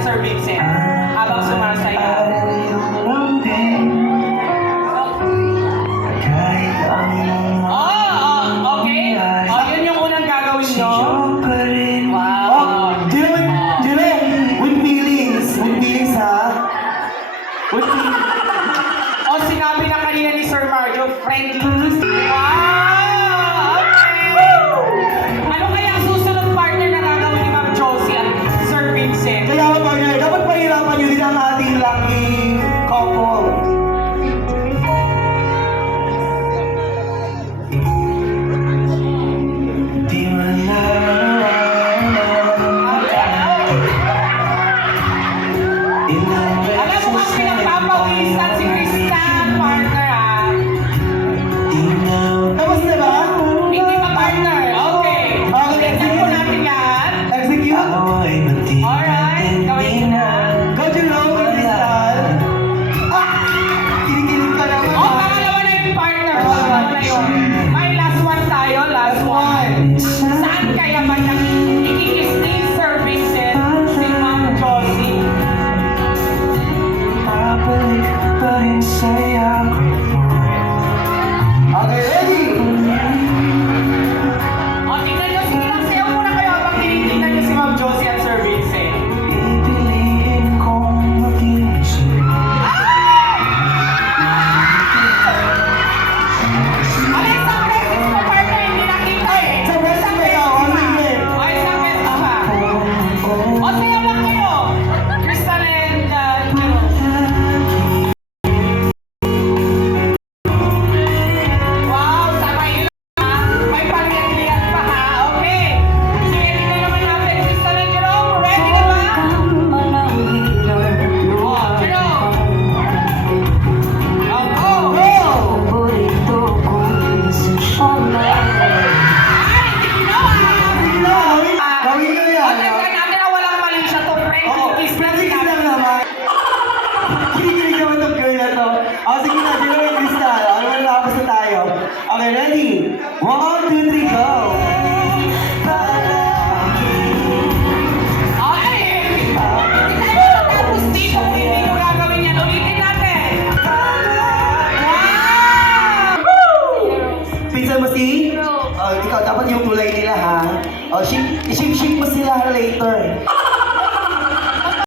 and Sir Vincent habang sumasayaw. Okay? Yun yung unang gagawin nyo. Wow. With feelings ha? With feelings. Sinabi na kanina ni Sir Marjo, friendly. Wow! Okay! Ano kaya ang susunod partner na gagawin ni Ma'am Josie at Sir Vincent? Kaya partner, dapat pahirapan nyo din ang ating lucky couple. Di man Alam mo kasi nagpapawisan si Kristan, partner ah. Tapos na ba? Hindi pa partner. Okay. Tignan po natin yan. Execute? Alright. Gawin na. Go Jerome, Crystal. Kinikilig ka naman. Pangalawa na yung partner. Pangalawa na yun. May last one tayo. Last one. Saan kaya ba nang ikikis ni Sir Vincent si Ma'am Josie? Okay, ready? Tingnan nyo. Sige lang, sayaw muna kayo habang tinitingnan nyo si Ma'am Josie at Sir Vincent. Isang beses na partner, hindi nakita eh. Isang beses pa ikaw, sige. Isang beses pa. Sayaw lang kayo. Crystal and Jerome. Wow, sabay yun ha. May pangyanlian pa ha. Okay. Sige, tingnan naman natin. Crystal and Jerome, ready na ba? Jerome. Gawin ko yan. Tingnan natin na walang mali siya to. Friendly kiss lang naman. Kinikilig naman itong girl na to. Sige na, Jerome and Crystal. Nakapos na tayo. Okay, ready? 1, 2, 3, go! Pinsan mo si? Ikaw, dapat yung kulay nila ha. Ship mo sila later.